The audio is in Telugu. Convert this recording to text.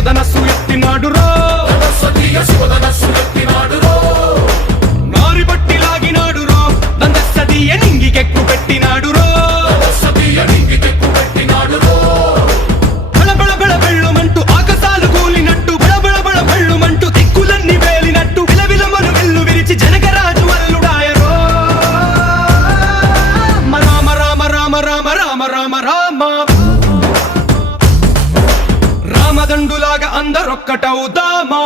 శివధనస్సు ఎత్తినాడురో నారి బట్టి లాగినాడురో దందస్సదీయ నింగికెక్కు పెట్టినాడురో బళబళ బళ బెళ్ళుమంటూ ఆకాశాలు కూలినట్టు బళబళ బళ బెళ్ళుమంటూ దిక్కులన్నీ వేలినట్టు విలవిలమను వెల్లు విరిచి జనకరాజు అల్లుడాయరో రామ రామ రామ రామ రామ రామ రామ రామదండులాగా అందరొక్కటవుదామా